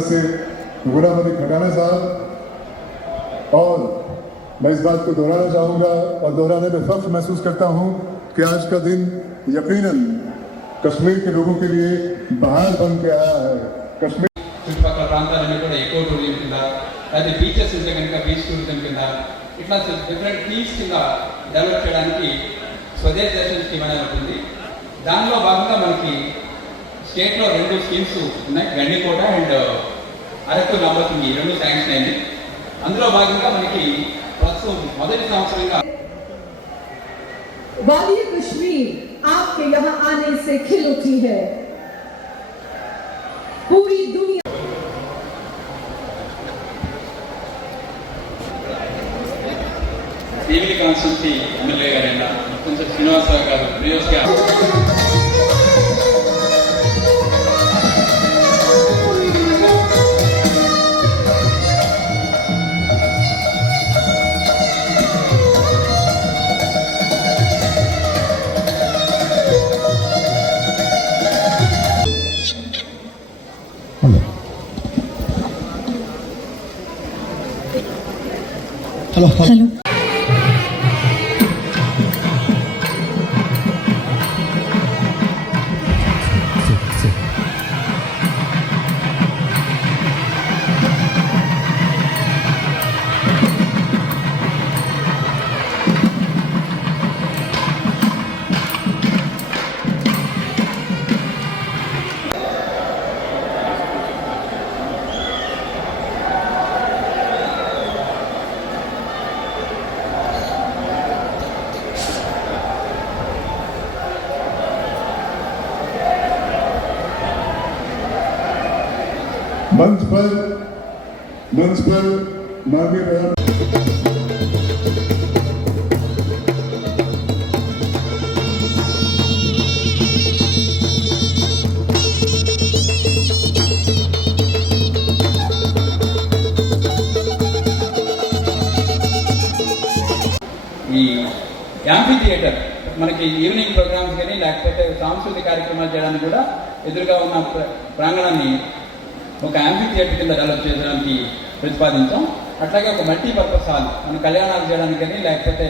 तरफ से गुलाम अली खटाना साहब, और मैं इस बात को दोहराना चाहूँगा और दोहराने में फख्र महसूस करता हूँ कि आज का दिन यकीनन कश्मीर के लोगों के लिए बहार बन के आया है। कश्मीर చుట్టుపక్కల ప్రాంతాలన్నీ కూడా ఎకో టూరిజం కింద, అయితే బీచెస్ ఉంటే కనుక బీచ్ టూరిజం కింద, ఇట్లా డిఫరెంట్ థీమ్స్ కింద డెవలప్ చేయడానికి స్వదేశ్ దర్శన్ స్కీమ్ అనేది ఉంటుంది. దానిలో భాగంగా మనకి స్టేట్లో 2 స్కీమ్స్ ఉన్నాయి, గండికోట అండ్ అరకు నమ్మకంగి 2 శాంక్షన్ అయింది. అందులో భాగంగా మనకి ప్రస్తుతం మొదటి సంవత్సరంగా वादी कश्मीर आपके यहाँ आने से खिल उठी है। पूरी दुनिया టీవీ కాన్స్టిట్యూన్సీ ఎమ్మెల్యే గారైన కొంచెం శ్రీనివాసరావు గారు రియోస్ గారు हेलो मंच पर माननीय प्रधान ఈ యాంఫీ థియేటర్ మనకి ఈవినింగ్ ప్రోగ్రామ్స్ కానీ లేకపోతే సాంస్కృతిక కార్యక్రమాలు చేయడానికి కూడా ఎదురుగా ఉన్న ప్రాంగణాన్ని ఒక యాంఫీ థియేటర్ కింద డెవలప్ చేయడానికి ప్రతిపాదించాం. అట్లాగే ఒక మల్టీపర్పస్ హాల్, మన కళ్యాణాలు చేయడానికి కానీ లేకపోతే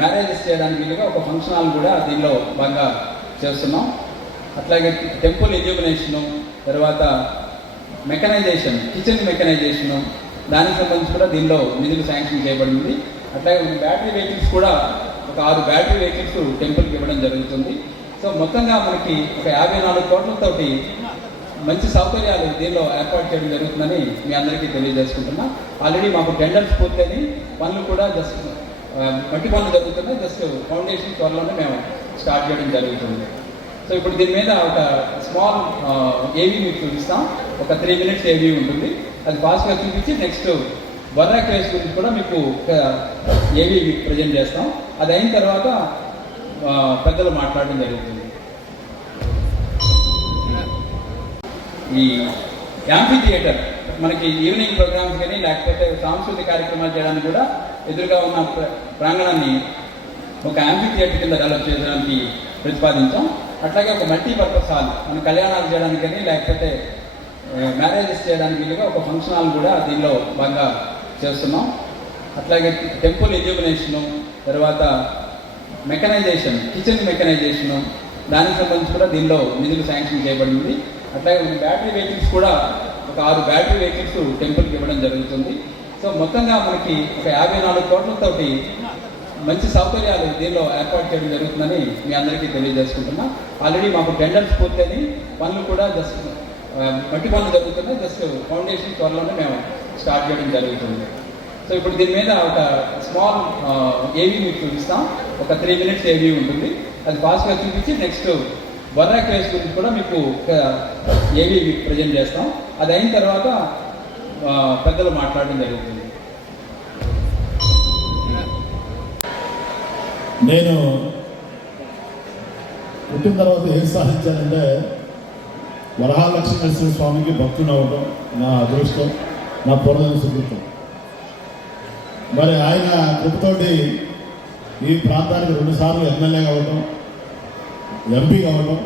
మ్యారేజెస్ చేయడానికి వీలుగా ఒక ఫంక్షన్ హాల్ కూడా దీనిలో బాగా చేస్తున్నాం. అట్లాగే టెంపుల్ ఎడ్యుమినేషను, తర్వాత మెకనైజేషన్, కిచెన్ మెకనైజేషను, దానికి సంబంధించి కూడా దీనిలో నిధులు శాంక్షన్ చేయబడింది. అట్లాగే బ్యాటరీ వెహికల్స్ కూడా ఒక 6 బ్యాటరీ వెహికల్స్ టెంపుల్కి ఇవ్వడం జరుగుతుంది. సో మొత్తంగా మనకి ఒక 54 కోట్లతోటి మంచి సౌకర్యాలు దీనిలో ఏర్పాటు చేయడం జరుగుతుందని మీ అందరికీ తెలియజేసుకుంటున్నా. ఆల్రెడీ మాకు టెండర్స్ పూర్తయి పనులు కూడా జస్ట్ మట్టి పనులు జరుగుతున్నాయి. జస్ట్ ఫౌండేషన్ త్వరలోనే మేము స్టార్ట్ చేయడం జరుగుతుంది. సో ఇప్పుడు దీని మీద ఒక స్మాల్ ఏవీ మీకు చూపిస్తాం. ఒక 3 minutes ఏవీ ఉంటుంది, అది ఫాస్ట్గా చూపించి నెక్స్ట్ బర్రా కేసు గురించి కూడా మీకు ఏవీ మీకు ప్రజెంట్ చేస్తాం. అది అయిన తర్వాత పెద్దలు మాట్లాడడం జరుగుతుంది. ఈ యాంఫీ థియేటర్ మనకి ఈవినింగ్ ప్రోగ్రామ్స్ కానీ లేకపోతే సాంస్కృతిక కార్యక్రమాలు చేయడానికి కూడా ఎదురుగా ఉన్న ప్రాంగణాన్ని ఒక యాంఫీ థియేటర్ కింద డెవలప్ చేయడానికి ప్రతిపాదించాం. అట్లాగే ఒక మల్టీపర్పస్ హాల్, మన కళ్యాణాలు చేయడానికి కానీ లేకపోతే మ్యారేజెస్ చేయడానికి వీలుగా ఒక ఫంక్షన్ హాల్ కూడా దీనిలో బాగా చేస్తున్నాం. అట్లాగే టెంపుల్ ఎడ్యుమినేషను, తర్వాత మెకనైజేషన్, కిచెన్ మెకనైజేషను, దానికి సంబంధించి కూడా దీనిలో నిధులు శాంక్షన్ చేయబడింది. అట్లాగే బ్యాటరీ వెహికల్స్ కూడా ఒక 6 బ్యాటరీ వెహికల్స్ టెంపుల్కి ఇవ్వడం జరుగుతుంది. సో మొత్తంగా మనకి ఒక 54 కోట్లతోటి మంచి సౌకర్యాలు దీనిలో ఏర్పాటు చేయడం జరుగుతుందని మీ అందరికీ తెలియజేసుకుంటున్నా. ఆల్రెడీ మాకు టెండర్స్ పూర్తయి పనులు కూడా జస్ట్ మట్టి పనులు జరుగుతున్నాయి. జస్ట్ ఫౌండేషన్ త్వరలోనే మేము స్టార్ట్ చేయడం జరుగుతుంది. సో ఇప్పుడు దీని మీద ఒక స్మాల్ ఏవీ మీకు చూపిస్తాం. ఒక 3 minutes ఏవీ ఉంటుంది, అది ఫాస్ట్గా చూపించి నెక్స్ట్ బర్రా కేసు గురించి కూడా మీకు ఏవీ మీకు ప్రజెంట్ చేస్తాం. అది అయిన తర్వాత పెద్దలు మాట్లాడడం జరుగుతుంది. నేను పుట్టిన తర్వాత ఏం సాధించానంటే వరహాలక్ష్మీ స్వామికి భక్తుడు అవ్వడం నా అదృష్టం, నా పూర్వజన్మ సుకృతం. మరి ఆయన కృపతోటి ఈ ప్రాంతానికి 2 సార్లు ఎమ్మెల్యే కావడం, ఎంపీ కావడం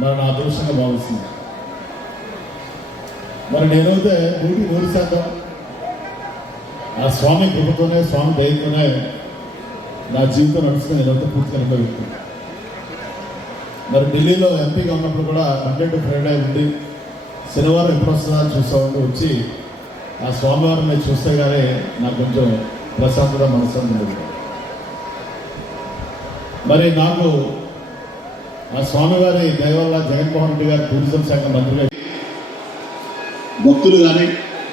మరి నా అదృష్టంగా భావిస్తుంది. మరి నేనైతే 100% ఆ స్వామి కృపతోనే స్వామి దయతోనే నా జీవితం నడుచుకుని నేనైతే పూర్తిగా అనుభవిస్తాను. మరి ఢిల్లీలో ఎంపీగా ఉన్నప్పుడు కూడా మండే టు ఫ్రైడే ఉండి శనివారం ఎప్పుడు వస్తుందా చూస్తామంటూ వచ్చి ఆ స్వామివారిని చూస్తే కానీ నాకు కొంచెం ప్రశాంతత మనశ్శాంతి లేదు. మరి నాకు ఆ స్వామివారి దయ వల్ల జగన్మోహన్ రెడ్డి గారు టూరిజం శాఖ మంత్రిగా భక్తులు కానీ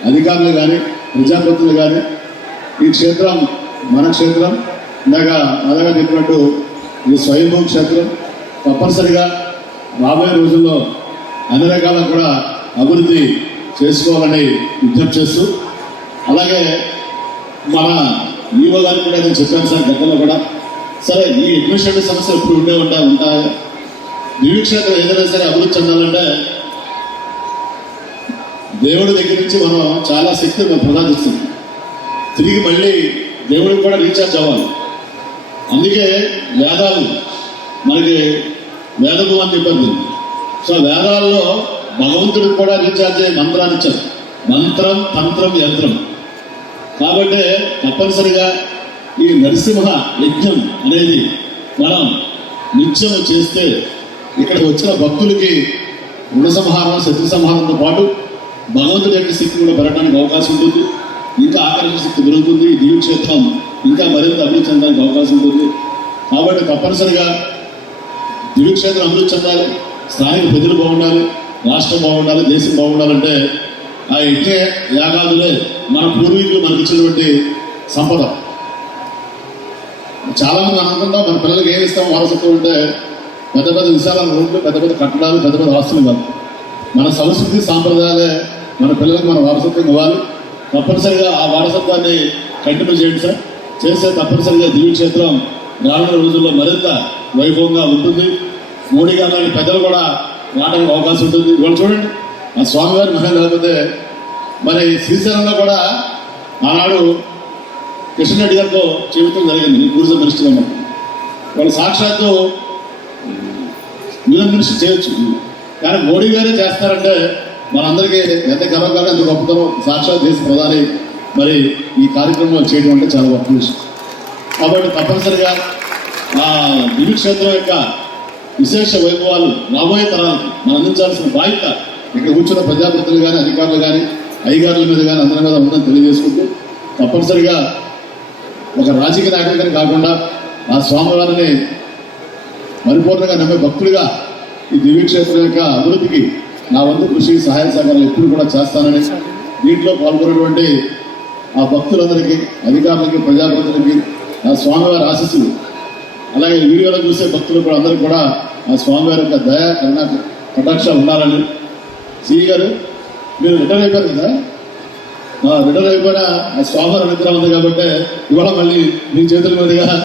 అధికారులు కానీ ప్రజాప్రతినిధులు కానీ ఈ క్షేత్రం మన క్షేత్రం ఇందాక అలాగా చెప్పినట్టు ఇది స్వయంభూ క్షేత్రం. తప్పనిసరిగా రాబోయే రోజుల్లో అన్ని రకాల కూడా అభివృద్ధి చేసుకోవాలని విజ్ఞప్తి చేస్తూ, అలాగే మన ఈవో గారికి కూడా నేను చెప్పాను సార్ గతంలో కూడా, సరే ఈ అడ్మినిస్ట్రేటివ్ సమస్యలు ఎప్పుడు ఉంటాయి. దివ్యక్షేత్రం ఏదైనా సరే అభివృద్ధి చెందాలంటే దేవుడి దగ్గర నుంచి మనం చాలా శక్తిని మనం ప్రసాదిస్తుంది. తిరిగి మళ్ళీ దేవుడికి కూడా రీఛార్జ్ అవ్వాలి. అందుకే వేదాలు మనకి వేదము అని చెప్పారు. సో వేదాల్లో భగవంతుడికి కూడా రీఛార్జ్ అయ్యే మంత్రాన్ని ఇచ్చారు. మంత్రం, తంత్రం, యంత్రం. కాబట్టి తప్పనిసరిగా ఈ నరసింహ యజ్ఞం అనేది మనం నిత్యం చేస్తే ఇక్కడ వచ్చిన భక్తులకి రుణ సంహారం, శత్రు సంహారంతో పాటు భగవంతుడి యొక్క శక్తి కూడా పెరగడానికి అవకాశం ఉంటుంది. ఇంకా ఆకర్షణ శక్తి పెరుగుతుంది. ఈ దివ్యక్షేత్రం ఇంకా మరింత అభివృద్ధి చెందడానికి అవకాశం ఉంటుంది. కాబట్టి తప్పనిసరిగా దివ్యక్షేత్రం అభివృద్ధి చెందాలి, స్థానిక ప్రజలు బాగుండాలి, రాష్ట్రం బాగుండాలి, దేశం బాగుండాలంటే ఆ యజ్ఞ యాగాదులే మన పూర్వీకులు మనకి ఇచ్చినటువంటి సంపద. చాలామంది అనుకుంటాం మన పిల్లలకి ఏమి ఇస్తాం వారసత్వం అంటే పెద్ద పెద్ద విశాల రోడ్లు, పెద్ద పెద్ద కట్టడాలు, పెద్ద పెద్ద ఆస్తులు ఇవ్వాలి. మన సంస్కృతి సాంప్రదాయాలే మన పిల్లలకు మన వారసత్వం ఇవ్వాలి. తప్పనిసరిగా ఆ వారసత్వాన్ని కంటిన్యూ చేయండి సార్. చేస్తే తప్పనిసరిగా దివ్యక్షేత్రం రానున్న రోజుల్లో మరింత వైభవంగా ఉంటుంది. మోడీ గారు లాంటి పెద్దలు కూడా రావడానికి అవకాశం ఉంటుంది. ఇవాళ చూడండి ఆ స్వామివారి మహిళ లేకపోతే మరి శ్రీశైలంలో కూడా ఆనాడు కిషన్ రెడ్డి గారితో చెబుతూ జరిగింది టూరిజం మినిస్టర్ ఉన్నప్పుడు. వాళ్ళు సాక్షాత్తు యూనియన్ మినిస్టర్ చేయొచ్చు, కానీ మోడీ గారే చేస్తారంటే మనందరికీ ఎంత గర్వకారం, ఎంత గొప్పతనం. సాక్షాత్ దేశ ప్రధాని మరి ఈ కార్యక్రమం చేయడం అంటే చాలా గొప్ప విషయం. కాబట్టి తప్పనిసరిగా ఆ దివ్యక్షేత్రం యొక్క విశేష వైభవాలు రాబోయే తరాలకి మనం అందించాల్సిన బాధ్యత ఇక్కడ కూర్చున్న ప్రజాప్రతినిధులు కానీ, అధికారులు కానీ, అధికారుల మీద కానీ అందరి మీద ఉందని తెలియజేసుకుంటూ, తప్పనిసరిగా ఒక రాజకీయ నాయకుడిని కాకుండా ఆ స్వామివారిని పరిపూర్ణంగా నమ్మే భక్తులుగా ఈ దివ్యక్షేత్రం యొక్క అభివృద్ధికి నా వంతు కృషి, సహాయ సహకారాలు ఎప్పుడు కూడా చేస్తానని, దీంట్లో పాల్గొన్నటువంటి ఆ భక్తులందరికీ, అధికారులకి, ప్రజాప్రతినిధులకి ఆ స్వామివారి ఆశీస్సులు, అలాగే వీడియోలో చూసే భక్తులు కూడా అందరికీ కూడా ఆ స్వామివారి యొక్క దయ, కరుణ, కటాక్ష ఉండాలని. సి గారు మీరు రిటర్న్ అయిపోయారు కదా, రిటర్న్ అయిపోయినా ఆ స్వామివారి నిద్ర ఉంది కాబట్టి ఇవాళ మళ్ళీ మీ చేతుల మీదుగా